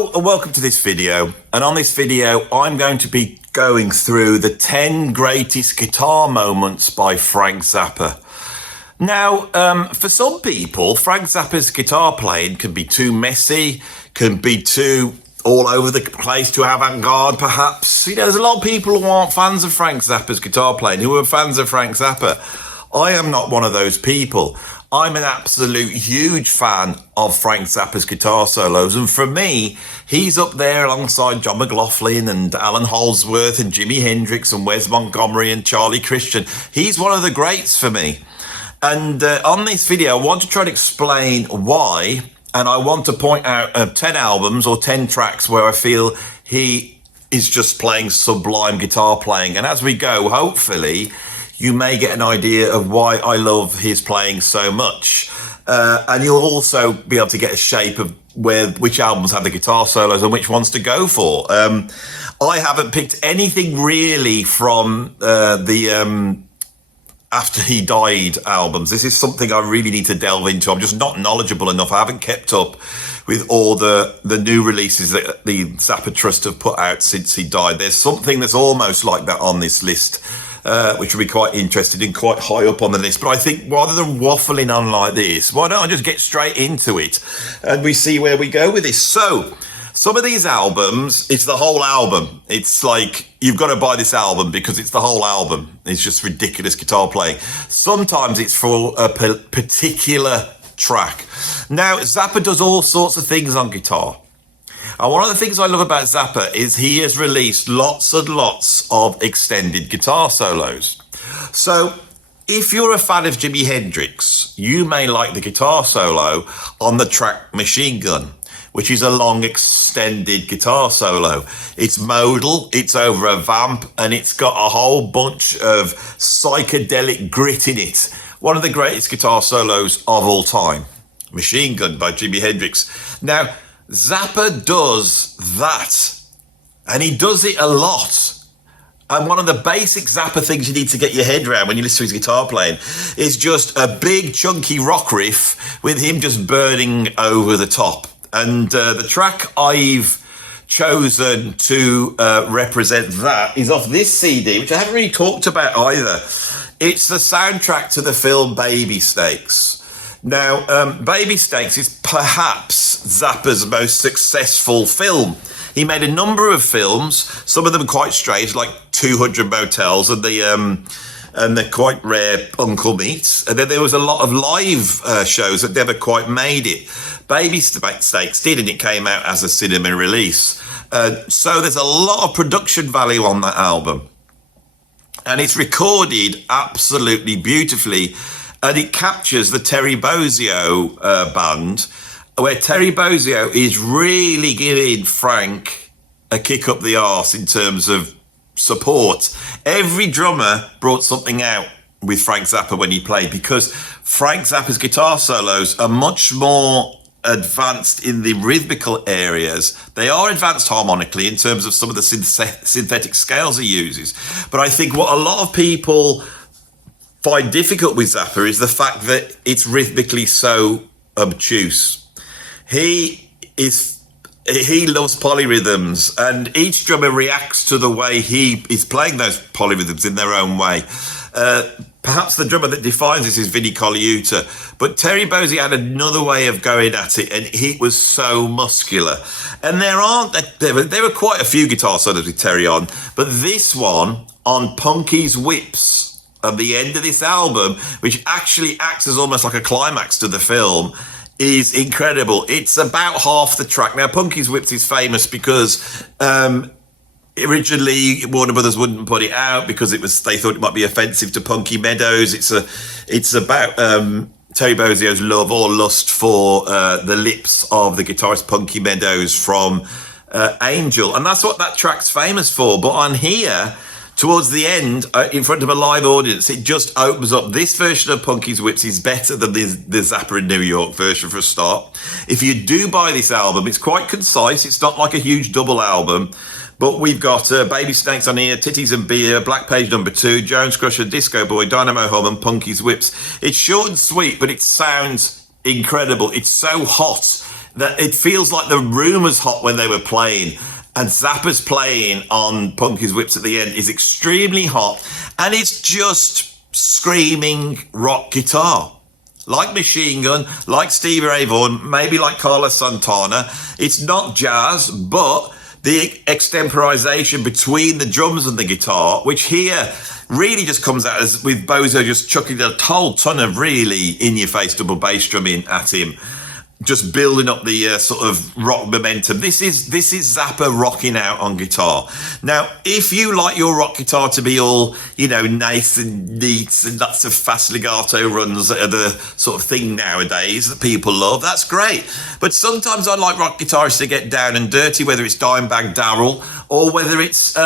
Hello and welcome to this video, and on this video I'm going to be going through the 10 greatest guitar moments by Frank Zappa. Now, for some people, Frank Zappa's guitar playing can be too messy, can be too all over the place, too avant-garde perhaps. You know, there's a lot of people who aren't fans of Frank Zappa's guitar playing, who are fans of Frank Zappa. I am not one of those people. I'm an absolute huge fan of Frank Zappa's guitar solos, and for me, he's up there alongside John McLaughlin and Alan Holdsworth and Jimi Hendrix and Wes Montgomery and Charlie Christian. He's one of the greats for me. And on this video, I want to try to explain why, and I want to point out 10 albums or 10 tracks where I feel he is just playing sublime guitar playing. And as we go, hopefully, you may get an idea of why I love his playing so much. And you'll also be able to get a shape of which albums have the guitar solos and which ones to go for. I haven't picked anything really from the After He Died albums. This is something I really need to delve into. I'm just not knowledgeable enough. I haven't kept up with all the new releases that the Zappa Trust have put out since he died. There's something that's almost like that on this list, which will be quite interesting and quite high up on the list. But I think rather than waffling on like this, why don't I just get straight into it and we see where we go with this. So some of these albums, it's the whole album. It's like, you've got to buy this album because it's the whole album. It's just ridiculous guitar playing. Sometimes it's for a particular track. Now, Zappa does all sorts of things on guitar. And one of the things I love about Zappa is he has released lots and lots of extended guitar solos. So if you're a fan of Jimi Hendrix, you may like the guitar solo on the track Machine Gun, which is a long extended guitar solo. It's modal, it's over a vamp, and it's got a whole bunch of psychedelic grit in it. One of the greatest guitar solos of all time, Machine Gun by Jimi Hendrix. Now, Zappa does that, and he does it a lot. And one of the basic Zappa things you need to get your head around when you listen to his guitar playing is just a big chunky rock riff with him just burning over the top. And the track I've chosen to represent that is off this CD, which I haven't really talked about either. It's the soundtrack to the film Baby Steaks. Now, Baby Steaks is perhaps Zappa's most successful film. He made a number of films, some of them quite strange, like 200 Motels and the quite rare Uncle Meats. And then there was a lot of live shows that never quite made it. Baby Steaks did, and it came out as a cinema release. So there's a lot of production value on that album. And it's recorded absolutely beautifully. And it captures the Terry Bozzio band, where Terry Bozzio is really giving Frank a kick up the arse in terms of support. Every drummer brought something out with Frank Zappa when he played, because Frank Zappa's guitar solos are much more advanced in the rhythmical areas. They are advanced harmonically in terms of some of the synthetic scales he uses. But I think what a lot of people find difficult with Zappa is the fact that it's rhythmically so obtuse. He loves polyrhythms, and each drummer reacts to the way he is playing those polyrhythms in their own way. Perhaps the drummer that defines this is Vinnie Colaiuta, but Terry Bozzio had another way of going at it, and he was so muscular. And there were quite a few guitar solos with Terry on, but this one on Punky's Whips at the end of this album, which actually acts as almost like a climax to the film, is incredible. It's about half the track. Now, Punky's Whips is famous because originally Warner Brothers wouldn't put it out because they thought it might be offensive to Punky Meadows. It's about Terry Bozzio's love or lust for the lips of the guitarist Punky Meadows from Angel, and that's what that track's famous for. But on here, towards the end, in front of a live audience, it just opens up. This version of Punky's Whips is better than the Zappa in New York version for a start. If you do buy this album, it's quite concise. It's not like a huge double album. But we've got Baby Snakes on here, Titties and Beer, Black Page No. 2, Jones Crusher, Disco Boy, Dynamo Hum and Punky's Whips. It's short and sweet, but it sounds incredible. It's so hot. that it feels like the room was hot when they were playing. And Zappa's playing on Punky's Whips at the end is extremely hot. And it's just screaming rock guitar. Like Machine Gun, like Stevie Ray Vaughan, maybe like Carlos Santana. It's not jazz, but the extemporization between the drums and the guitar, which here really just comes out as with Bozo just chucking a whole ton of really in-your-face double bass drumming at him, just building up the sort of rock momentum. This is Zappa rocking out on guitar. Now, if you like your rock guitar to be all, nice and neat and lots of fast legato runs that are the sort of thing nowadays that people love, that's great. But sometimes I like rock guitarists to get down and dirty, whether it's Dimebag Darrell or whether it's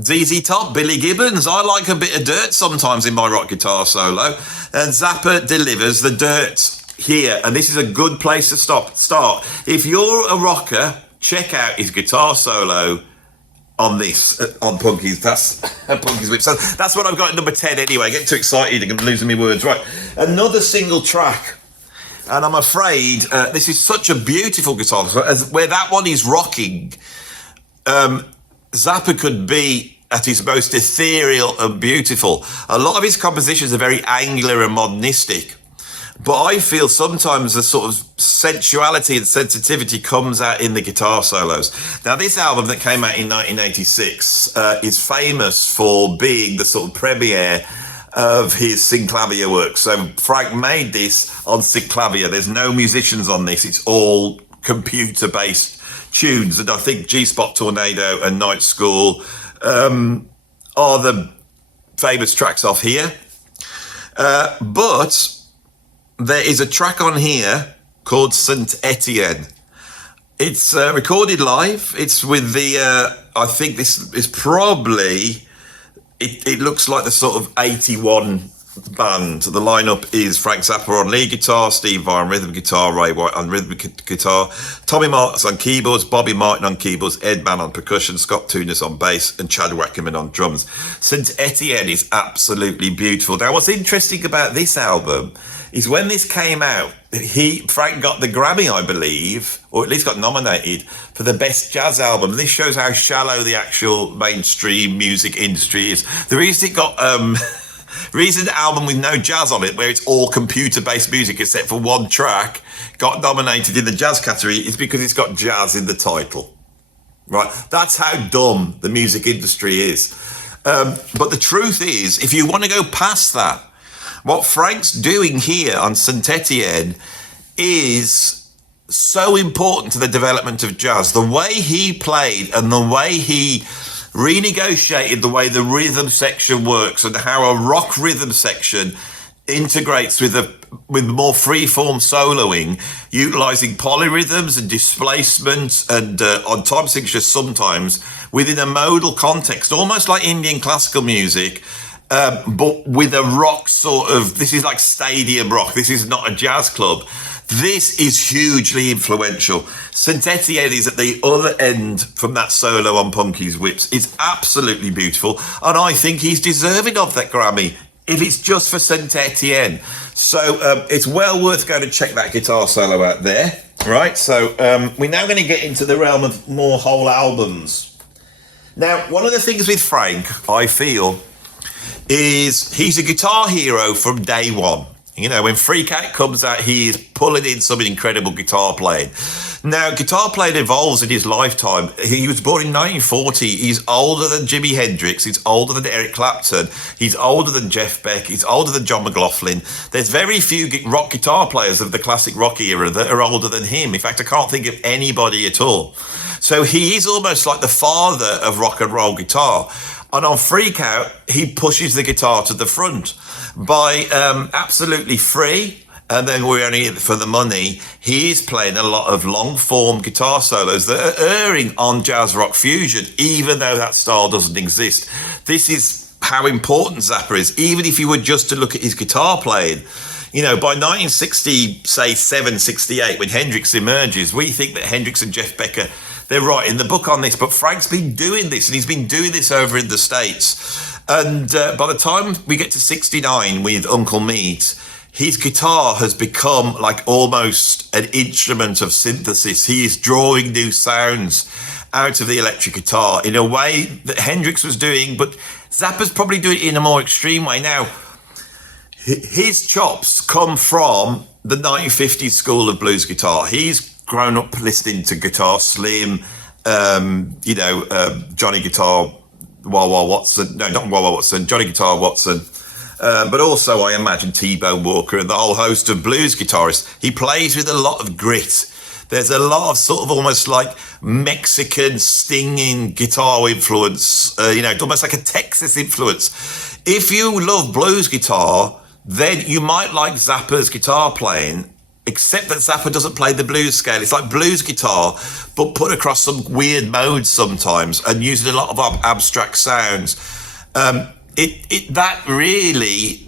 ZZ Top, Billy Gibbons. I like a bit of dirt sometimes in my rock guitar solo, and Zappa delivers the dirt here, and this is a good place to start. If you're a rocker, check out his guitar solo on this, on Punky's. That's Punky's Whip. So that's what I've got at number 10 anyway. Getting too excited, I'm losing my words. Right, another single track, and I'm afraid this is such a beautiful guitar, where that one is rocking. Zappa could be at his most ethereal and beautiful. A lot of his compositions are very angular and modernistic. But I feel sometimes the sort of sensuality and sensitivity comes out in the guitar solos. Now, this album that came out in 1986 is famous for being the sort of premiere of his synclavier work. So Frank made this on synclavier. There's no musicians on this. It's all computer-based tunes. And I think G-Spot Tornado and Night School are the famous tracks off here. But there is a track on here called St. Etienne. It's recorded live. It's with the, I think this is probably, it looks like the sort of 81 band. The lineup is Frank Zappa on lead guitar, Steve Vai on rhythm guitar, Ray White on rhythmic guitar, Tommy Martins on keyboards, Bobby Martin on keyboards, Ed Mann on percussion, Scott Tunis on bass, and Chad Wackerman on drums. St. Etienne is absolutely beautiful. Now, what's interesting about this album is when this came out, Frank got the Grammy, I believe, or at least got nominated for the best jazz album. This shows how shallow the actual mainstream music industry is. The reason it got reason the album with no jazz on it, where it's all computer-based music except for one track, got nominated in the jazz category is because it's got jazz in the title. Right? That's how dumb the music industry is. But the truth is, if you want to go past that, what Frank's doing here on St. Etienne is so important to the development of jazz. The way he played and the way he renegotiated the way the rhythm section works and how a rock rhythm section integrates with more free-form soloing, utilising polyrhythms and displacements and on time signatures sometimes within a modal context, almost like Indian classical music, but with a rock sort of, this is like stadium rock. This is not a jazz club. This is hugely influential. St. Etienne is at the other end from that solo on Punky's Whips. It's absolutely beautiful. And I think he's deserving of that Grammy if it's just for St. Etienne. So it's well worth going to check that guitar solo out there. Right, so we're now going to get into the realm of more whole albums. Now, one of the things with Frank, I feel, is he's a guitar hero from day one. You know, when Freak Out comes out, he is pulling in some incredible guitar playing. Now, guitar playing evolves in his lifetime. He was born in 1940. He's older than Jimi Hendrix. He's older than Eric Clapton. He's older than Jeff Beck. He's older than John McLaughlin. There's very few rock guitar players of the classic rock era that are older than him. In fact, I can't think of anybody at all. So he is almost like the father of rock and roll guitar. And on Freak Out, he pushes the guitar to the front by absolutely free, and then we're only in it for the money. He is playing a lot of long-form guitar solos that are erring on jazz rock fusion, even though that style doesn't exist. This is how important Zappa is, even if you were just to look at his guitar playing. You know, by 1960, say 68, when Hendrix emerges, we think that Hendrix and Jeff Beck they're writing the book on this, but Frank's been doing this, and he's been doing this over in the States. And by the time we get to 69 with Uncle Meat, his guitar has become like almost an instrument of synthesis. He is drawing new sounds out of the electric guitar in a way that Hendrix was doing, but Zappa's probably doing it in a more extreme way. Now, his chops come from the 1950s school of blues guitar. He's grown up listening to Guitar Slim, Johnny Guitar, Wah Wah Watson. No, not Wah Wah Watson, Johnny Guitar Watson. But also, I imagine T-Bone Walker and the whole host of blues guitarists. He plays with a lot of grit. There's a lot of sort of almost like Mexican stinging guitar influence, almost like a Texas influence. If you love blues guitar, then you might like Zappa's guitar playing, except that Zappa doesn't play the blues scale. It's like blues guitar, but put across some weird modes sometimes and using a lot of abstract sounds. That really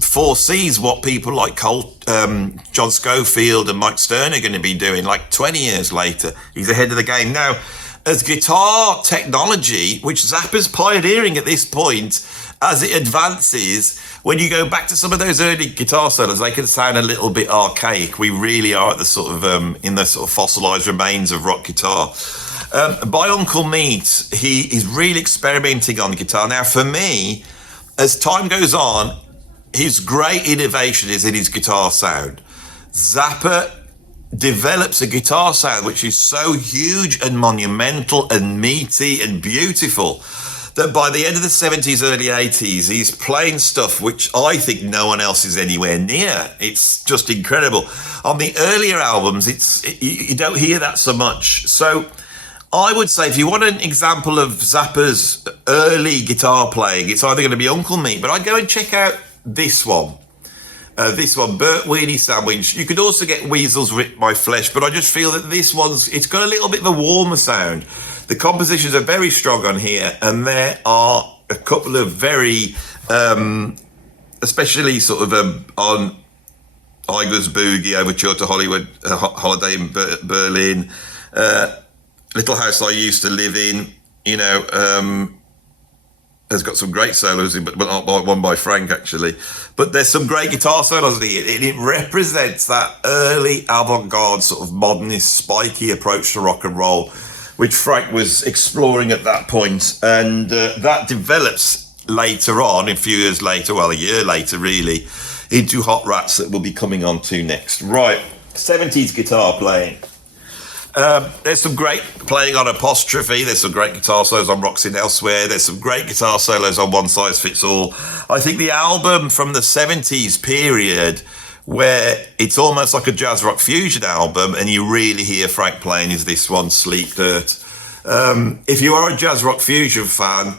foresees what people like John Scofield and Mike Stern are going to be doing like 20 years later. He's ahead of the game. Now, as guitar technology, which Zappa's pioneering at this point, as it advances, when you go back to some of those early guitar solos, they can sound a little bit archaic. We really are at the sort of in the sort of fossilized remains of rock guitar. By Uncle Meat, he is really experimenting on guitar. Now, for me, as time goes on, his great innovation is in his guitar sound. Zappa develops a guitar sound which is so huge and monumental and meaty and beautiful that by the end of the 70s, early 80s, he's playing stuff which I think no one else is anywhere near. It's just incredible. On the earlier albums, you don't hear that so much. So I would say if you want an example of Zappa's early guitar playing, it's either going to be Uncle Meat, but I'd go and check out this one, Burt Weeny Sandwich. You could also get Weasel's Rip My Flesh, but I just feel that this it's got a little bit of a warmer sound. The compositions are very strong on here, and there are a couple of very, especially sort of on Igor's Boogie, Overture to Hollywood, Holiday in Berlin, Little House I Used to Live In, has got some great solos in, but not one by Frank, actually. But there's some great guitar solos in it. It represents that early avant-garde sort of modernist, spiky approach to rock and roll, which Frank was exploring at that point. And that develops later on, a few years later, well, a year later, really, into Hot Rats that we'll be coming on to next. Right, 70s guitar playing. There's some great playing on Apostrophe. There's some great guitar solos on Rocks in Elsewhere. There's some great guitar solos on One Size Fits All. I think the album from the 70s period, where it's almost like a jazz rock fusion album, and you really hear Frank playing, is this one, Sleep Dirt. If you are a jazz rock fusion fan,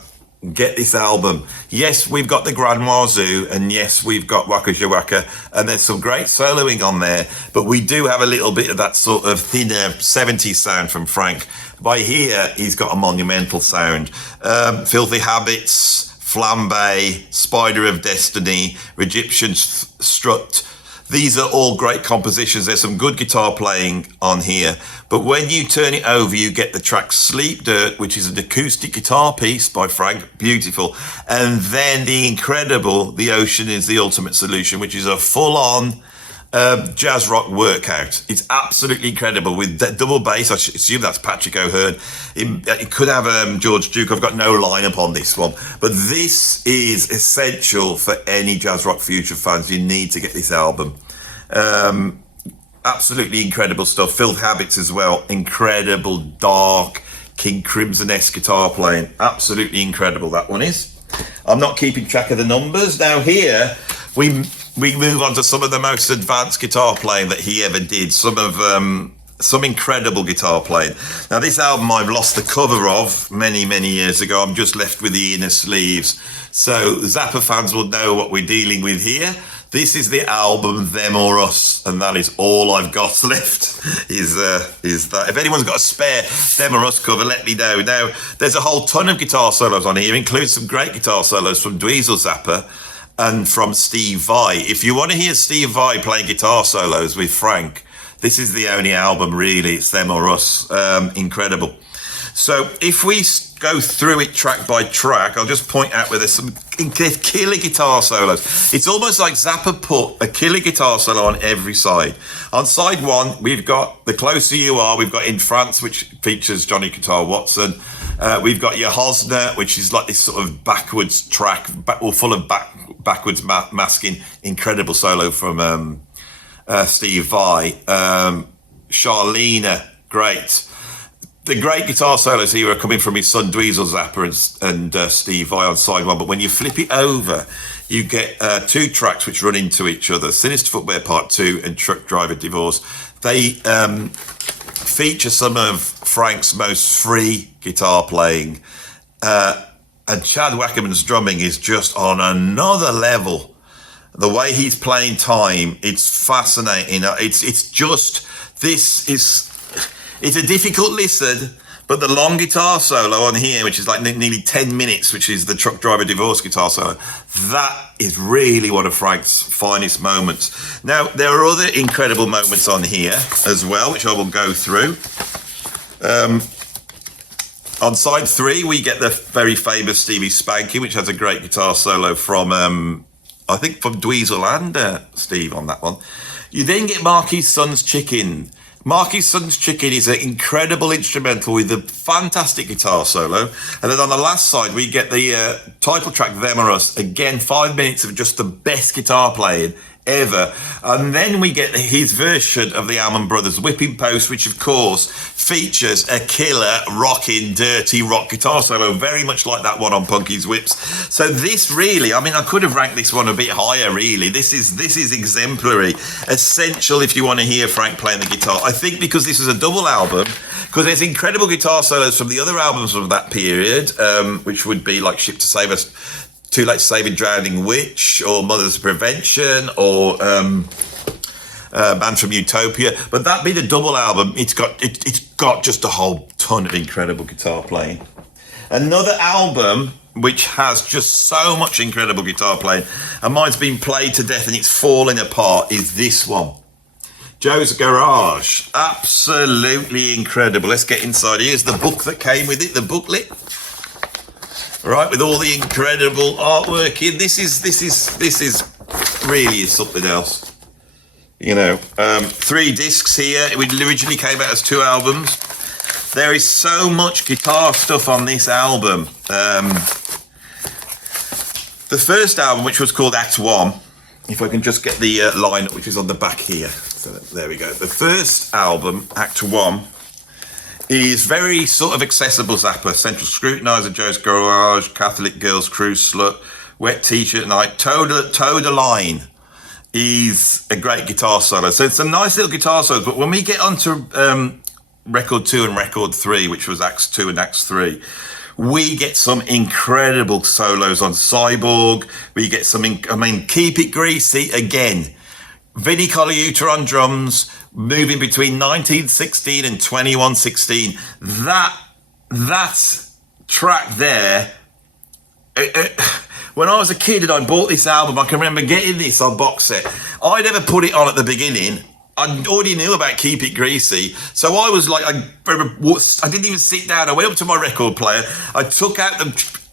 get this album. Yes, we've got the Grand Wazoo, and yes, we've got Waka Jawaka, and there's some great soloing on there, but we do have a little bit of that sort of thinner 70s sound from Frank. By here, he's got a monumental sound. Filthy Habits, Flambe, Spider of Destiny, Egyptian Strut. These are all great compositions. There's some good guitar playing on here. But when you turn it over, you get the track Sleep Dirt, which is an acoustic guitar piece by Frank. Beautiful. And then the incredible The Ocean is the Ultimate Solution, which is a full-on jazz rock workout. It's absolutely incredible with double bass. I assume that's Patrick O'Hearn. It could have George Duke. I've got no lineup on this one, but this is essential for any jazz rock future fans. You need to get this album. Absolutely incredible stuff. Filth Habits as well. Incredible, dark, King Crimson-esque guitar playing. Absolutely incredible, that one is. I'm not keeping track of the numbers. Now here, we move on to some of the most advanced guitar playing that he ever did. Some incredible guitar playing. Now, this album I've lost the cover of many, many years ago. I'm just left with the inner sleeves. So Zappa fans will know what we're dealing with here. This is the album Them or Us, and that is all I've got left, is that. If anyone's got a spare Them or Us cover, let me know. Now, there's a whole ton of guitar solos on here, including some great guitar solos from Dweezil Zappa and from Steve Vai. If you want to hear Steve Vai playing guitar solos with Frank, this is the only album, really. It's Them or Us. Incredible. So if we go through it track by track, I'll just point out where there's some killer guitar solos. It's almost like Zappa put a killer guitar solo on every side. On side one, we've got The Closer You Are, we've got In France, which features Johnny Guitar Watson. We've got Your Hosner, which is like this sort of backwards track, full of backwards masking, incredible solo from Steve Vai. Charlena, great. The great guitar solos here are coming from his son Dweezil Zappa and Steve Vai on side one, but when you flip it over, you get two tracks which run into each other, Sinister Footwear Part 2 and Truck Driver Divorce. They feature some of Frank's most free guitar playing, and Chad Wackerman's drumming is just on another level. The way he's playing time, it's fascinating. It's a difficult listen, but the long guitar solo on here, which is like nearly 10 minutes, which is the Truck Driver Divorce guitar solo, that is really one of Frank's finest moments. Now, there are other incredible moments on here as well, which I will go through. On side 3, we get the very famous Stevie Spanky, which has a great guitar solo from, I think from Dweezil and Steve on that one. You then get Marky's Son's Chicken. Marky's Son's Chicken is an incredible instrumental with a fantastic guitar solo. And then on the last side, we get the title track, Them or Us. Again, 5 minutes of just the best guitar playing ever. And then we get his version of the Allman Brothers Whipping Post, which of course features a killer rocking dirty rock guitar solo, very much like that one on Punky's Whips. So this really, I mean, I could have ranked this one a bit higher really. This is exemplary, essential if you want to hear Frank playing the guitar. I think because this is a double album, because there's incredible guitar solos from the other albums from that period, which would be like Ship to Save Us, Too Late to Save a Drowning Witch, or Mother's Prevention, or Man from Utopia. But that being a double album, it's got just a whole ton of incredible guitar playing. Another album which has just so much incredible guitar playing, and mine's been played to death and it's falling apart, is this one. Joe's Garage. Absolutely incredible. Let's get inside. Here's the book that came with it, the booklet. Right, with all the incredible artwork in. This is really something else. You know, 3 discs here. It originally came out as 2 albums. There is so much guitar stuff on this album. The first album, which was called Act 1, if I can just get the line which is on the back here. So there we go. The first album, Act 1, is very sort of accessible Zappa. Central Scrutinizer, Joe's Garage, Catholic Girls, Cruise Slut, Wet T-Shirt Night, Toe the Line is a great guitar solo. So it's a nice little guitar solo, but when we get onto record 2 and record 3, which was Acts 2 and Acts 3, we get some incredible solos on Cyborg. We get some, Keep It Greasy again. Vinnie Colaiuta on drums, moving between 1916 and 2116. That track there, when I was a kid and I bought this album, I can remember getting this on box set. I never put it on at the beginning. I already knew about Keep It Greasy. So I was like, I didn't even sit down. I went up to my record player. I took out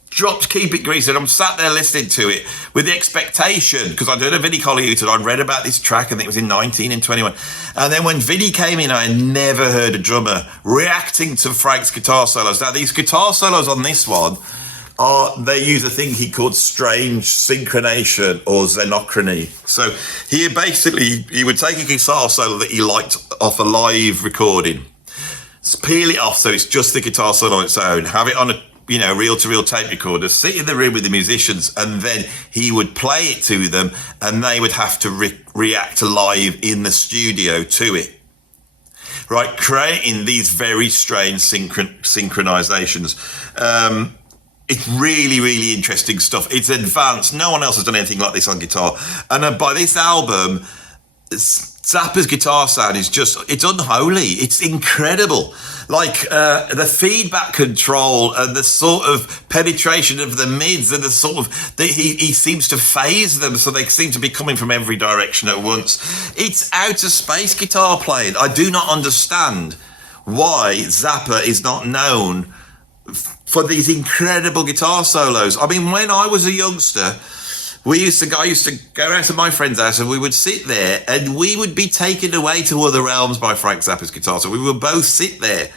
dropped Keep It Greasy, and I'm sat there listening to it with the expectation, because I'd heard of Vinnie Colaiuta and I'd read about this track, and it was in 19 and 21. And then when Vinnie came in, I had never heard a drummer reacting to Frank's guitar solos. Now, these guitar solos on this one, they use a thing he called strange synchronation or xenochrony. So here, basically, he would take a guitar solo that he liked off a live recording, peel it off so it's just the guitar solo on its own, have it on a reel-to-reel tape recorder, sit in the room with the musicians, and then he would play it to them, and they would have to react live in the studio to it. Right, creating these very strange synchronizations. It's really, really interesting stuff. It's advanced. No one else has done anything like this on guitar. And by this album, Zappa's guitar sound is it's unholy. It's incredible. Like the feedback control and the sort of penetration of the mids and the sort of, he seems to phase them so they seem to be coming from every direction at once. It's outer space guitar playing. I do not understand why Zappa is not known for these incredible guitar solos. I mean, when I was a youngster, I used to go out to my friend's house and we would sit there and we would be taken away to other realms by Frank Zappa's guitar. So we would both sit there,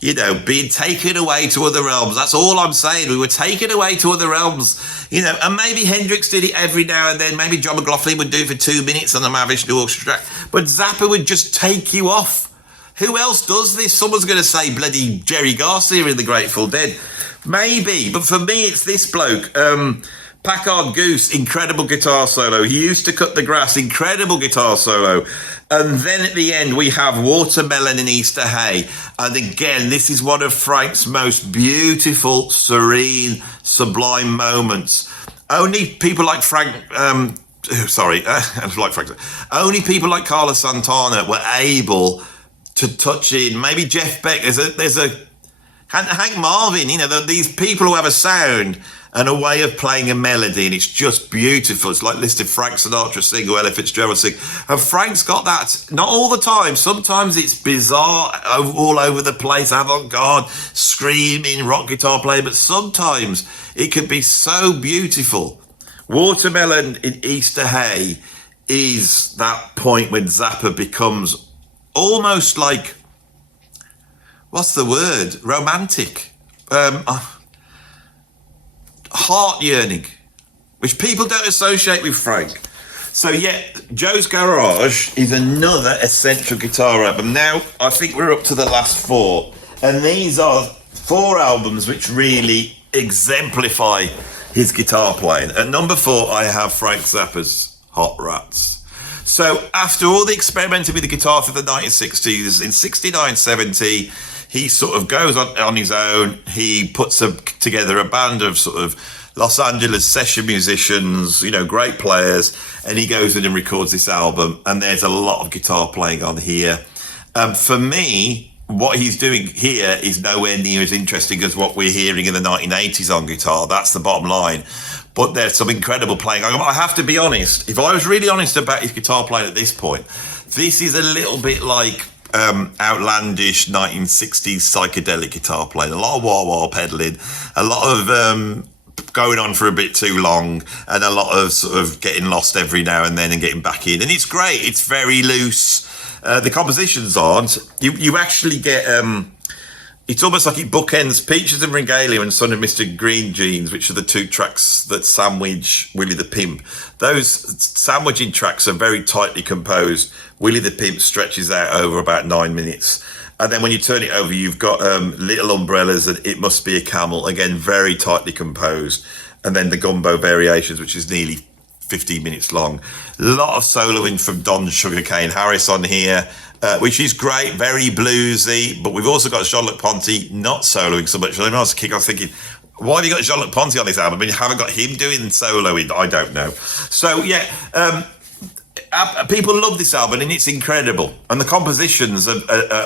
you know, being taken away to other realms. That's all I'm saying. We were taken away to other realms, you know, and maybe Hendrix did it every now and then. Maybe John McLaughlin would do it for 2 minutes on the Mahavishnu orchestra track. But Zappa would just take you off. Who else does this? Someone's going to say bloody Jerry Garcia in the Grateful Dead. Maybe, but for me, it's this bloke. Packard Goose, incredible guitar solo. He used to cut the grass, incredible guitar solo. And then at the end, we have Watermelon in Easter Hay. And again, this is one of Frank's most beautiful, serene, sublime moments. Only people like only people like Carlos Santana were able to touch in. Maybe Jeff Beck. There's a Hank Marvin. You know, these people who have a sound and a way of playing a melody, and it's just beautiful. It's like listening to Frank Sinatra sing or Ella Fitzgerald sing. And Frank's got that, not all the time. Sometimes it's bizarre, all over the place, avant-garde, screaming rock guitar playing, but sometimes it can be so beautiful. Watermelon in Easter Hay is that point when Zappa becomes almost like, what's the word? Romantic. Heart yearning, which people don't associate with Frank. So yeah, Joe's Garage is another essential guitar album. Now, I think we're up to the last 4. And these are 4 albums which really exemplify his guitar playing. At number 4, I have Frank Zappa's Hot Rats. So after all the experimenting with the guitar through the 1960s, in 69, 70, he sort of goes on his own. He puts together a band of sort of Los Angeles session musicians, you know, great players, and he goes in and records this album, and there's a lot of guitar playing on here. For me, what he's doing here is nowhere near as interesting as what we're hearing in the 1980s on guitar. That's the bottom line. But there's some incredible playing. I have to be honest, if I was really honest about his guitar playing at this point, this is a little bit like outlandish 1960s psychedelic guitar playing, a lot of wah-wah pedaling, a lot of going on for a bit too long, and a lot of sort of getting lost every now and then and getting back in. And it's great. It's very loose. The compositions aren't. You actually get it's almost like it bookends Peaches and Regalia and Son of Mr. Green Jeans, which are the 2 tracks that sandwich Willie the Pimp. Those sandwiching tracks are very tightly composed. Willie the Pimp stretches out over about 9 minutes. And then when you turn it over, you've got Little Umbrellas and It Must Be a Camel, again, very tightly composed. And then the Gumbo Variations, which is nearly 15 minutes long. A lot of soloing from Don Sugarcane Harris on here, which is great, very bluesy. But we've also got Jean-Luc Ponty not soloing so much. When I was thinking, why have you got Jean-Luc Ponty on this album? I mean, you haven't got him doing soloing. I don't know. So, yeah, people love this album and it's incredible. And the compositions are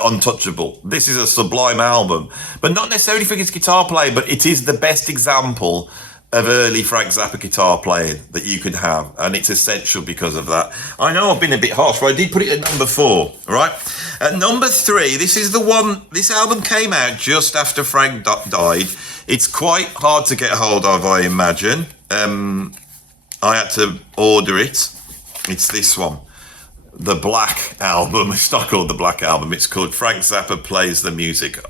untouchable. This is a sublime album, but not necessarily for his guitar playing, but it is the best example of early Frank Zappa guitar playing that you could have, and it's essential because of that. I know I've been a bit harsh, but I did put it at number 4, right? At number 3, this is the one, this album came out just after Frank died. It's quite hard to get hold of, I imagine. I had to order it. It's this one, the Black Album. It's not called the Black Album, it's called Frank Zappa Plays the Music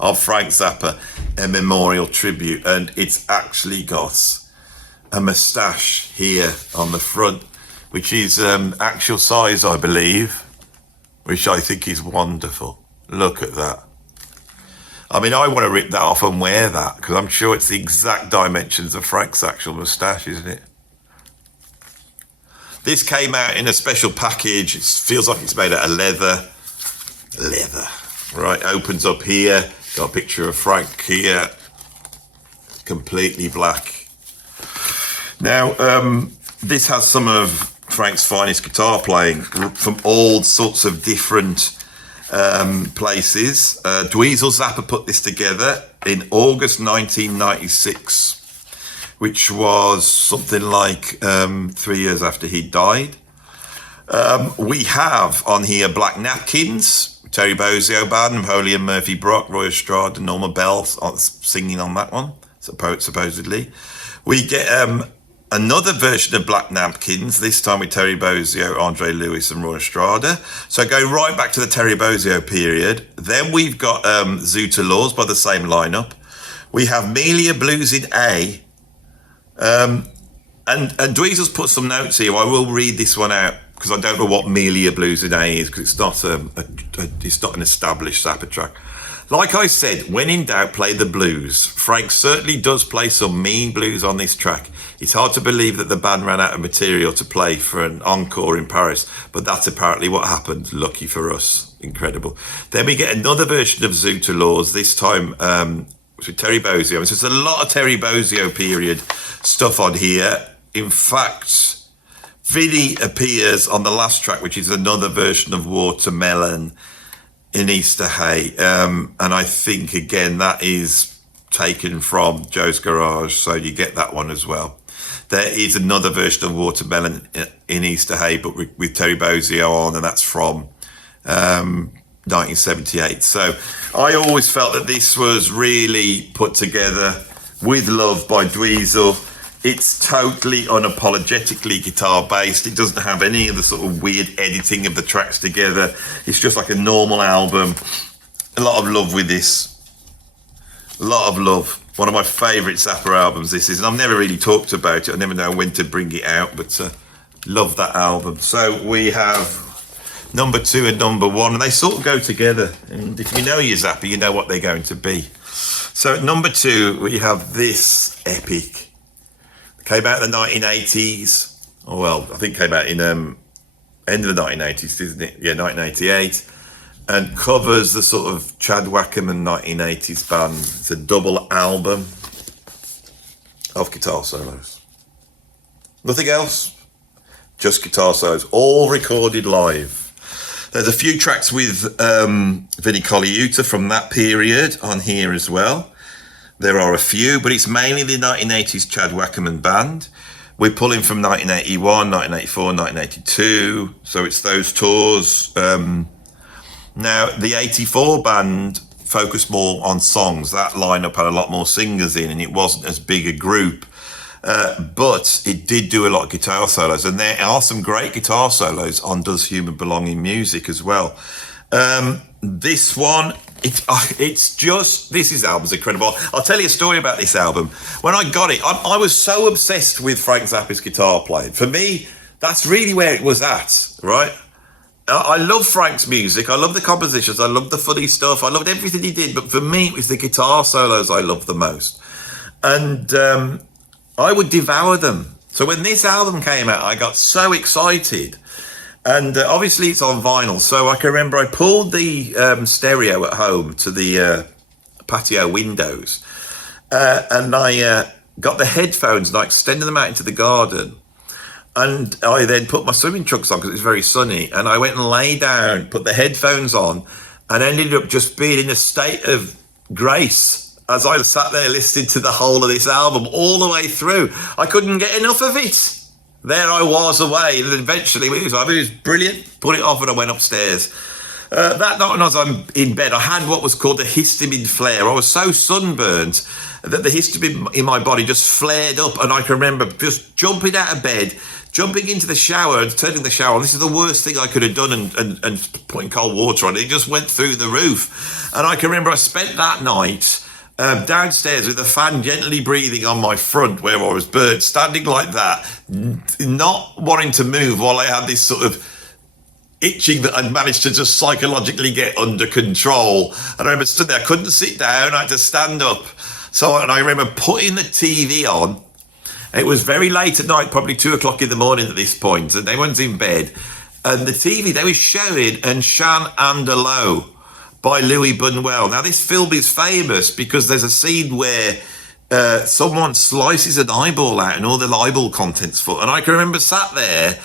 of Frank Zappa, a memorial tribute, and it's actually got a moustache here on the front, which is actual size, I believe, which I think is wonderful. Look at that. I mean, I want to rip that off and wear that, because I'm sure it's the exact dimensions of Frank's actual moustache, isn't it? This came out in a special package. It feels like it's made out of leather. Right, opens up here. Got a picture of Frank here, completely black. Now, this has some of Frank's finest guitar playing from all sorts of different places. Dweezil Zappa put this together in August 1996, which was something like 3 years after he died. We have on here Black Napkins, Terry Bozzio Band, Napoleon Murphy Brock, Roy Estrada, Norma Bell singing on that one, supposedly. We get another version of Black Napkins, this time with Terry Bozzio, Andre Lewis and Roy Estrada. So go right back to the Terry Bozzio period. Then we've got Zoota Laws by the same lineup. We have Melia Blues in A. And Dweezil's put some notes here. I will read this one out because I don't know what Melia Blues in A is, because it's not an established Zappa track. Like I said, when in doubt, play the blues. Frank certainly does play some mean blues on this track. It's hard to believe that the band ran out of material to play for an encore in Paris, but that's apparently what happened. Lucky for us. Incredible. Then we get another version of Zoota Laws, this time with Terry Bozzio. So there's a lot of Terry Bozzio period stuff on here. In fact, Weeny appears on the last track, which is another version of Watermelon in Easter Hay. And I think, again, that is taken from Joe's Garage, so you get that one as well. There is another version of Watermelon in Easter Hay, but with Terry Bozzio on, and that's from 1978. So I always felt that this was really put together with love by Dweezil. It's totally unapologetically guitar based. It doesn't have any of the sort of weird editing of the tracks together. It's just like a normal album. A lot of love with this. A lot of love. One of my favourite Zappa albums this is, and I've never really talked about it. I never know when to bring it out, but love that album. So we have number 2 and number 1, and they sort of go together. And if you know your Zappa, you know what they're going to be. So at number 2, we have this epic. Came out in the 1980s. Oh, well, I think came out in end of the 1980s, isn't it? Yeah, 1988. And covers the sort of Chad Wackerman 1980s band. It's a double album of guitar solos. Nothing else, just guitar solos, all recorded live. There's a few tracks with Vinnie Colaiuta from that period on here as well. There are a few, but it's mainly the 1980s Chad Wackerman band. We're pulling from 1981, 1984, 1982, so it's those tours. Now, the 84 band focused more on songs. That lineup had a lot more singers in, and it wasn't as big a group. But it did do a lot of guitar solos, and there are some great guitar solos on Does Human Belong in Music as well. This one, this album's incredible. I'll tell you a story about this album. When I got it, I was so obsessed with Frank Zappa's guitar playing. For me, that's really where it was at, right? I love Frank's music. I love the compositions. I love the funny stuff. I loved everything he did. But for me, it was the guitar solos I loved the most. And I would devour them. So when this album came out, I got so excited. And obviously it's on vinyl. So I can remember I pulled the stereo at home to the patio windows. And I got the headphones and I extended them out into the garden. And I then put my swimming trunks on because it was very sunny. And I went and lay down, put the headphones on, and ended up just being in a state of grace as I sat there listening to the whole of this album all the way through. I couldn't get enough of it. There I was away, and eventually it was brilliant. Put it off and I went upstairs. That night when I was in bed, I had what was called a histamine flare. I was so sunburned that the histamine in my body just flared up, and I can remember just jumping out of bed, jumping into the shower and turning the shower on. This is the worst thing I could have done, and putting cold water on it. It just went through the roof. And I can remember I spent that night downstairs with the fan gently breathing on my front where I was burnt, standing like that, not wanting to move while I had this sort of itching that I'd managed to just psychologically get under control. And I remember stood there, I couldn't sit down, I had to stand up. And I remember putting the TV on. It was very late at night, probably 2 o'clock in the morning at this point, and everyone's in bed. And the TV, they were showing And Shan Andalo by Louis Buñuel. Now, this film is famous because there's a scene where someone slices an eyeball out and all the eyeball contents full. And I can remember sat there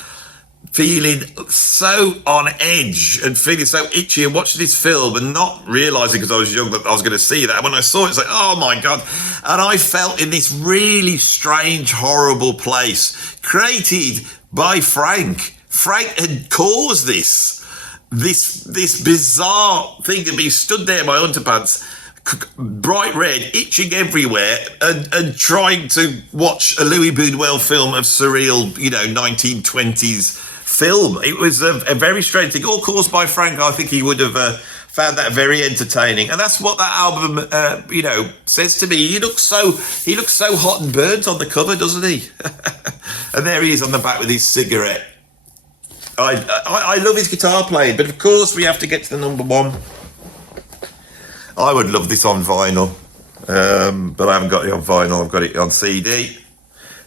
feeling so on edge and feeling so itchy and watching this film and not realising, because I was young, that I was going to see that. And when I saw it, it's like, oh my God. And I felt in this really strange, horrible place created by Frank. Frank had caused this this bizarre thing of being stood there in my underpants, bright red, itching everywhere, and trying to watch a Louis Buñuel film of surreal, 1920s film. It was a very strange thing, all caused by Frank. I think he would have found that very entertaining, and that's what that album, says to me. He looks so hot and burnt on the cover, doesn't he? And there he is on the back with his cigarette. I love his guitar playing, but of course we have to get to the number one. I would love this on vinyl, but I haven't got it on vinyl. I've got it on CD.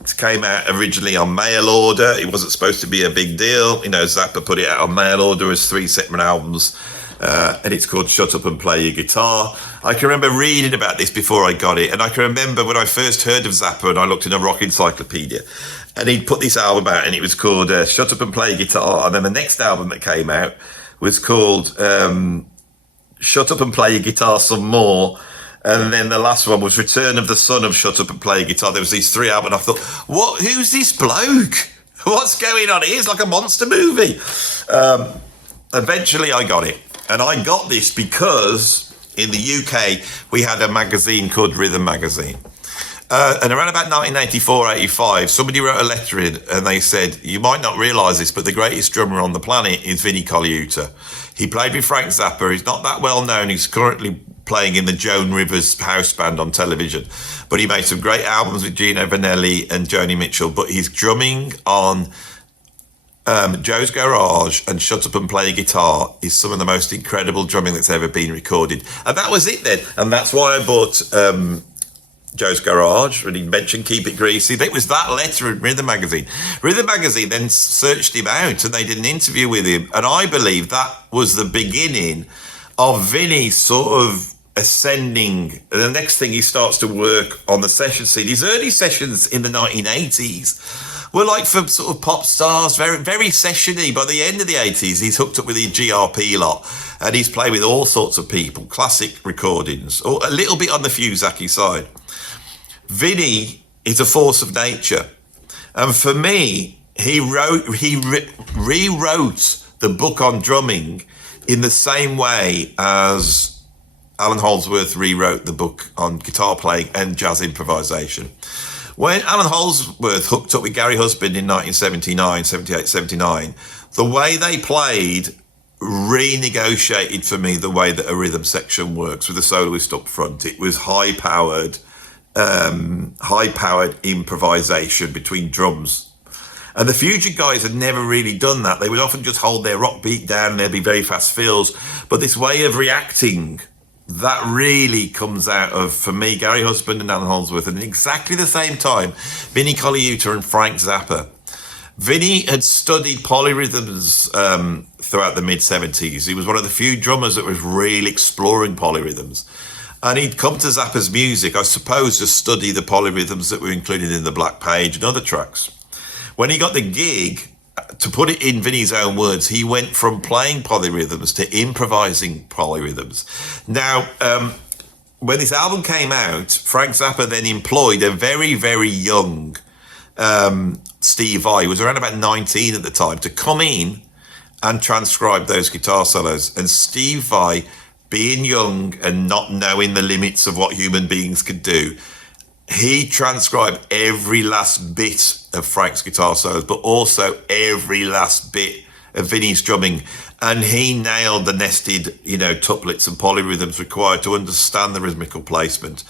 It came out originally on mail order. It wasn't supposed to be a big deal. Zappa put it out on mail order as 3 separate albums, and it's called Shut Up and Play Your Guitar. I can remember reading about this before I got it, and I can remember when I first heard of Zappa and I looked in a rock encyclopedia, and he'd put this album out, and it was called Shut Up and Play Your Guitar, and then the next album that came out was called Shut Up and Play Your Guitar Some More, and then the last one was Return of the Son of Shut Up and Play Your Guitar. There was these 3 albums, and I thought, who's this bloke? What's going on here? It's like a monster movie. Eventually I got it, and I got this because in the UK we had a magazine called Rhythm Magazine. And around about 1984-85, somebody wrote a letter in and they said, you might not realise this, but the greatest drummer on the planet is Weeny. He played with Frank Zappa. He's not that well known. He's currently playing in the Joan Rivers house band on television. But he made some great albums with Gino Vanelli and Joni Mitchell. But his drumming on Joe's Garage and Shut Up and Play Guitar is some of the most incredible drumming that's ever been recorded. And that was it then. And that's why I bought Joe's Garage, and he mentioned Keep It Greasy. It was that letter in Rhythm Magazine. Rhythm Magazine then searched him out and they did an interview with him, and I believe that was the beginning of Vinny sort of ascending. And the next thing, he starts to work on the session scene. His early sessions in the 1980s were like for sort of pop stars, very, very sessiony. By the end of the 80s, he's hooked up with the GRP lot, and he's played with all sorts of people, classic recordings, or a little bit on the Fusaki side. Vinny is a force of nature, and for me, he rewrote the book on drumming in the same way as Alan Holdsworth rewrote the book on guitar playing and jazz improvisation. When Alan Holdsworth hooked up with Gary Husband in 1979, 78, 79, the way they played renegotiated for me the way that a rhythm section works with a soloist up front. It was high-powered improvisation between drums. And the Fusion guys had never really done that. They would often just hold their rock beat down and there'd be very fast fills. But this way of reacting, that really comes out of, for me, Gary Husband and Alan Holdsworth. And at exactly the same time, Weeny and Frank Zappa. Vinny had studied polyrhythms throughout the mid-70s. He was one of the few drummers that was really exploring polyrhythms. And he'd come to Zappa's music, I suppose, to study the polyrhythms that were included in the Black Page and other tracks. When he got the gig, to put it in Vinny's own words, he went from playing polyrhythms to improvising polyrhythms. Now, when this album came out, Frank Zappa then employed a very, very young Steve Vai, who was around about 19 at the time, to come in and transcribe those guitar solos. And Steve Vai, being young and not knowing the limits of what human beings could do, he transcribed every last bit of Frank's guitar solos, but also every last bit of Vinny's drumming. And he nailed the nested, tuplets and polyrhythms required to understand the rhythmical placement.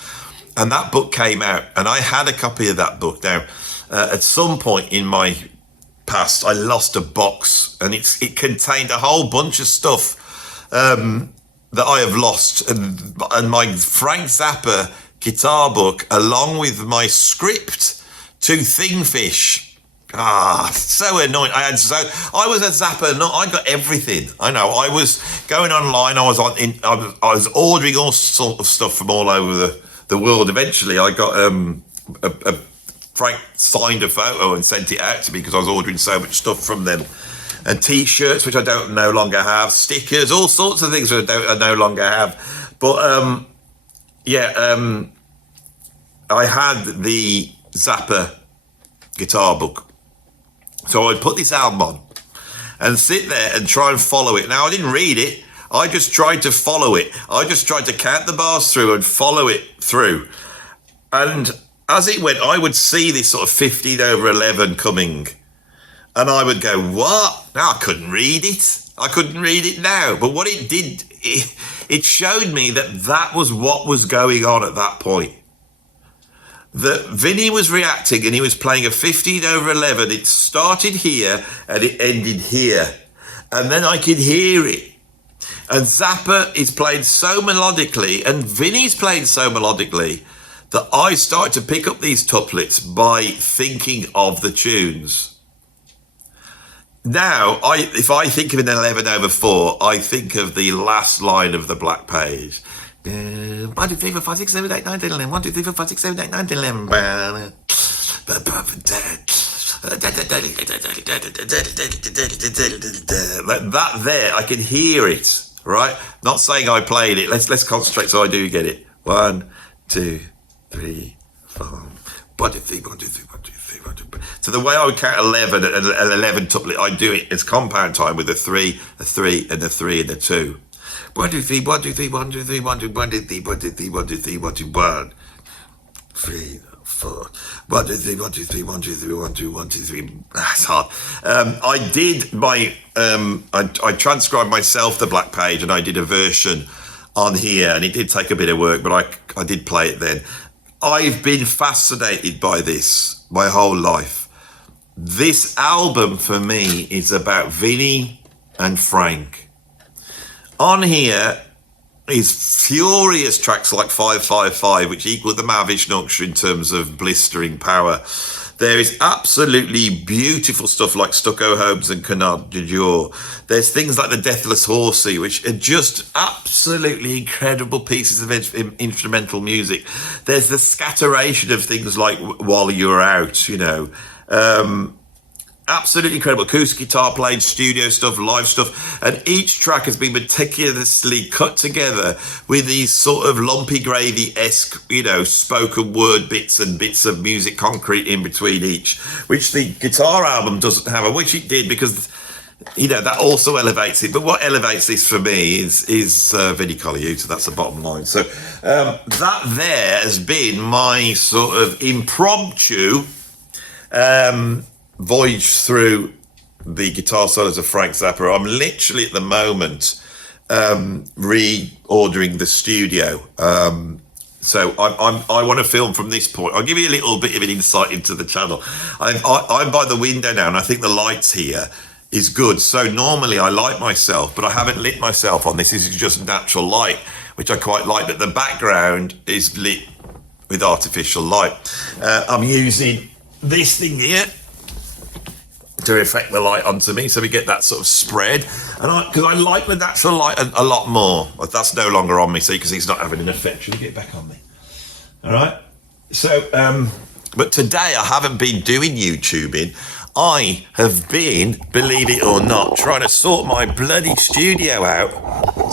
And that book came out, and I had a copy of that book. Now, at some point in my past, I lost a box, and it contained a whole bunch of stuff that I have lost, and my Frank Zappa guitar book, along with my script to Thingfish. So annoying. I was a Zappa. No, I got everything. I know. I was going online. I was ordering all sort of stuff from all over the world. Eventually, I got Frank signed a photo and sent it out to me because I was ordering so much stuff from them. And T-shirts, which I no longer have, stickers, all sorts of things that I no longer have. But I had the Zappa guitar book, so I put this album on, and sit there and try and follow it. Now, I didn't read it. I just tried to follow it. I just tried to count the bars through and follow it through. And as it went, I would see this sort of 15/11 coming. And I would go, what? Now, I couldn't read it. I couldn't read it now. But what it did, it showed me that was what was going on at that point. That Weeny was reacting and he was playing a 15/11. It started here and it ended here. And then I could hear it. And Zappa is playing so melodically and Weeny's playing so melodically that I started to pick up these tuplets by thinking of the tunes. Now, if I think of an 11/4, I think of the last line of the black page. 1, 2, 3, 4, 5, 6, 7, 8, 9, 10, 11. 1, 2, 3, 4, 5, 6, 7, 8, 9, 10, 11. That there, I can hear it, right? Not saying I played it. Let's concentrate so I do get it. 1, 2, 3, 4. 1, 2, 3, 1, 2, 3, 1, 2, 3, 1, 2, 3. So the way I would count 11, an 11 tuplet, I do it as compound time with a 3, a 3, and a 3, and a 2. 1, 2, 3, 1, 2, 3, 1, 2, 3, 1, 2, 1, 2, 3, 1, 2, 3, 1, 2, 3, 1, 2, 1, 3, 4. 1, 2, 3, 1, 2, 3, 1, 2, 3, 1, 2, 1, 2, 3. That's hard. I did I transcribed myself the black page and I did a version on here and it did take a bit of work, but I did play it then. I've been fascinated by this my whole life. This album for me is about Weeny and Frank. On here is furious tracks like 555, which equal the Mahavishnu in terms of blistering power. There is absolutely beautiful stuff like Stucco Homes and Canard de Jour. There's things like the Deathless Horsey, which are just absolutely incredible pieces of instrumental music. There's the scatteration of things like While You're Out, you know. Absolutely incredible acoustic guitar playing, studio stuff, live stuff, and each track has been meticulously cut together with these sort of lumpy gravy-esque, you know, spoken word bits and bits of music concrete in between each, which the guitar album doesn't have, and which it did because, you know, that also elevates it. But what elevates this for me is Weeny Collier, that's the bottom line. So that there has been my sort of impromptu voyage through the guitar solos of Frank Zappa. I'm literally at the moment reordering the studio. So I want to film from this point. I'll give you a little bit of an insight into the channel. I'm by the window now, and I think the lights here is good. So normally I light myself, but I haven't lit myself on this. This is just natural light, which I quite like. But the background is lit with artificial light. I'm using this thing here to reflect the light onto me, so we get that sort of spread. And because I like the natural light a lot more. But that's no longer on me, so you can see it's not having an effect. Should we get back on me? All right. So, but today I haven't been doing YouTubing. I have been, believe it or not, trying to sort my bloody studio out.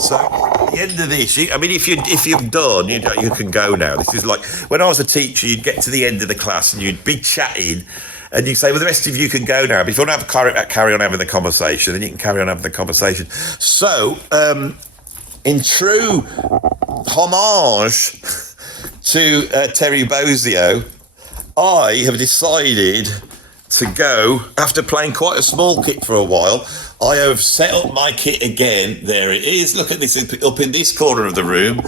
So at the end of this, I mean, if you've done, you can go now. This is like when I was a teacher. You'd get to the end of the class and you'd be chatting. And you say, well, the rest of you can go now. But if you want to carry on having the conversation, then you can carry on having the conversation. So, in true homage to Terry Bozzio, I have decided to go, after playing quite a small kit for a while, I have set up my kit again. There it is. Look at this, up in this corner of the room.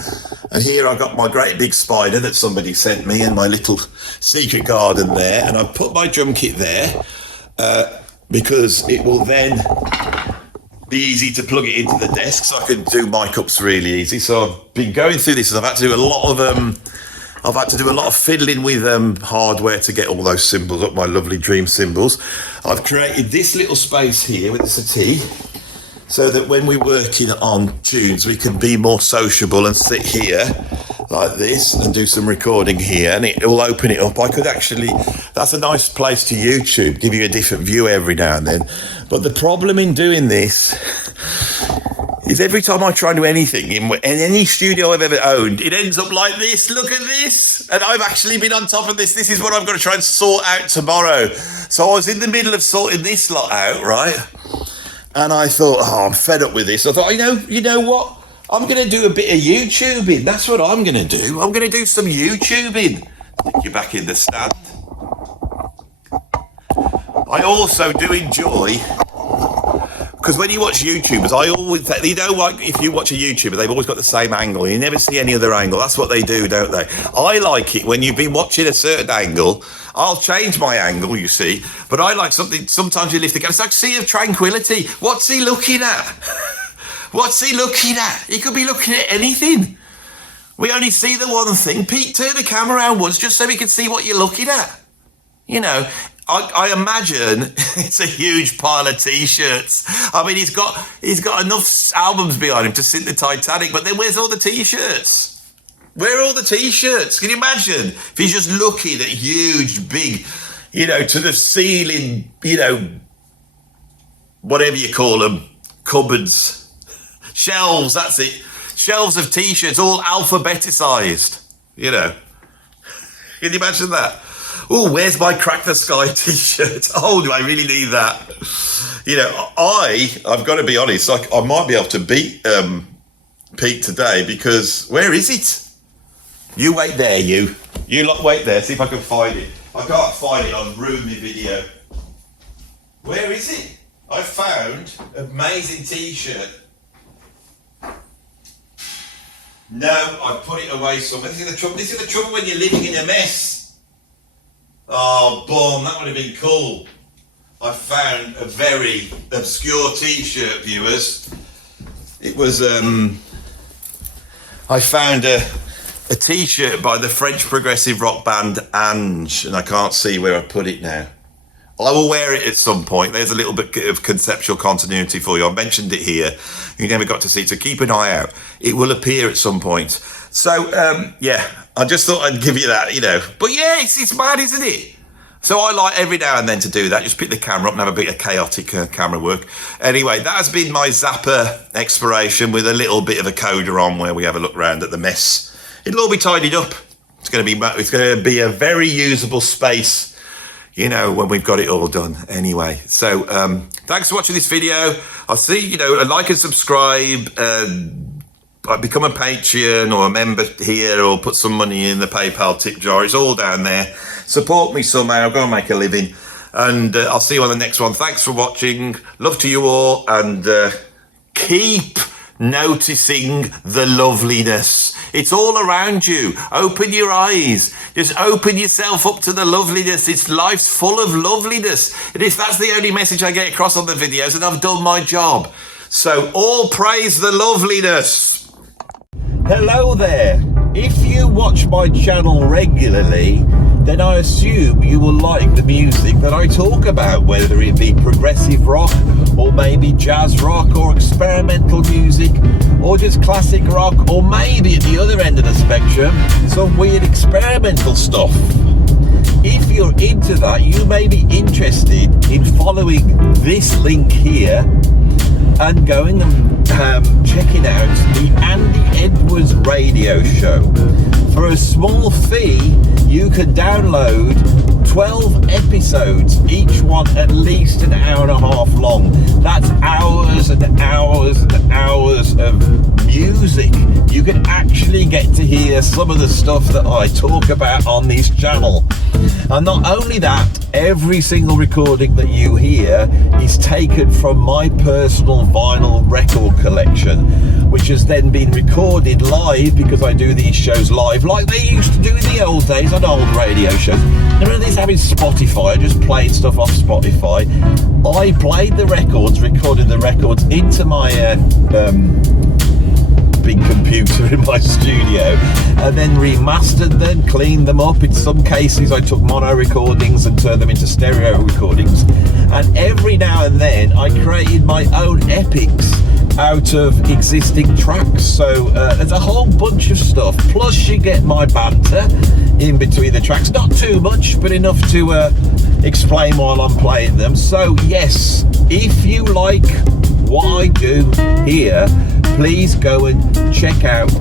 And here I've got my great big spider that somebody sent me and my little secret garden there. And I've put my drum kit there because it will then be easy to plug it into the desk, so I can do mic ups really easy. So I've been going through this and I've had to do a lot of fiddling with hardware to get all those cymbals up, my lovely dream cymbals. I've created this little space here with the settee, so that when we're working on tunes, we can be more sociable and sit here like this and do some recording here, and it will open it up. I could actually, that's a nice place to YouTube, give you a different view every now and then. But the problem in doing this is every time I try and do anything in any studio I've ever owned, it ends up like this. Look at this. And I've actually been on top of this. This is what I'm going to try and sort out tomorrow. So I was in the middle of sorting this lot out, right? And I thought, I'm fed up with this. I thought, you know what? I'm going to do a bit of YouTubing. That's what I'm going to do. I'm going to do some YouTubing. Stick you back in the stand. I also do enjoy, because when you watch YouTubers, I always, like if you watch a YouTuber, they've always got the same angle. You never see any other angle. That's what they do, don't they? I like it when you've been watching a certain angle. I'll change my angle, you see. But I like something, sometimes you lift the camera. It's like Sea of Tranquility. What's he looking at? What's he looking at? He could be looking at anything. We only see the one thing. Pete, turn the camera around once just so we can see what you're looking at. You know, I imagine it's a huge pile of T-shirts. I mean, he's got enough albums behind him to sink the Titanic, but then where's all the T-shirts? Where are all the T-shirts? Can you imagine if he's just looking at huge, big, to the ceiling, whatever you call them, cupboards, shelves, that's it. Shelves of T-shirts, all alphabeticized, Can you imagine that? Oh, where's my Crack the Sky T-shirt? Oh, do I really need that? I've got to be honest, I might be able to beat Pete today, because where is it? You wait there, you lot wait there, see if I can find it. I can't find it, I'll ruin my video. Where is it? I found an amazing T-shirt. No, I put it away somewhere. This is the trouble when you're living in a mess. Oh, boom, that would have been cool. I found a very obscure T-shirt, viewers. It was, I found a T-shirt by the French progressive rock band Ange, and I can't see where I put it now. I will wear it at some point. There's a little bit of conceptual continuity for you. I mentioned it here. You never got to see it, so keep an eye out. It will appear at some point. So, I just thought I'd give you that, But yeah, it's mad, isn't it? So I like every now and then to do that. Just pick the camera up and have a bit of chaotic camera work. Anyway, that has been my Zappa exploration with a little bit of a coda on where we have a look round at the mess. It'll all be tidied up. It's going to be a very usable space, when we've got it all done. Anyway, so thanks for watching this video. I'll see, like and subscribe. Become a Patreon or a member here, or put some money in the PayPal tip jar. It's all down there. Support me somehow. Go and make a living. And I'll see you on the next one. Thanks for watching. Love to you all. And keep noticing the loveliness. It's all around you. Open your eyes. Just open yourself up to the loveliness. Life's full of loveliness. And if that's the only message I get across on the videos, then I've done my job. So all praise the loveliness. Hello there. If you watch my channel regularly, then I assume you will like the music that I talk about, whether it be progressive rock, or maybe jazz rock, or experimental music, or just classic rock, or maybe at the other end of the spectrum, some weird experimental stuff. If you're into that, you may be interested in following this link here and going and checking out the Andy Edwards radio show. For a small fee, you can download 12 episodes, each one at least an hour and a half long. That's hours and hours and hours of music. You can actually get to hear some of the stuff that I talk about on this channel. And not only that, every single recording that you hear is taken from my personal vinyl record collection, which has then been recorded live, because I do these shows live like they used to do in the old days on old radio shows. Remember this having Spotify? I just played stuff off Spotify. I played the records, recorded the records into my big computer in my studio, and then remastered them, cleaned them up. In some cases I took mono recordings and turned them into stereo recordings, and every now and then I created my own epics out of existing tracks. So there's a whole bunch of stuff, plus you get my banter in between the tracks. Not too much, but enough to explain while I'm playing them. So yes, if you like what I do here, please go and check out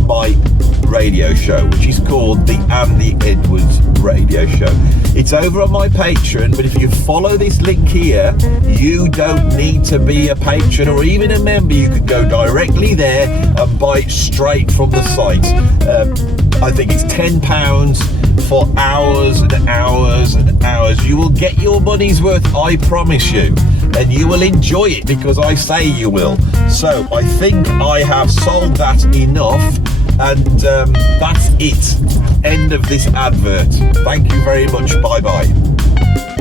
my radio show, which is called the Andy Edwards radio show. It's over on my Patreon, but if you follow this link here, you don't need to be a patron or even a member. You could go directly there and buy it straight from the site. I think it's £10 for hours and hours and hours. You will get your money's worth, I promise you, and you will enjoy it because I say you will. So I think I have sold that enough, and that's it. End of this advert. Thank you very much. Bye bye.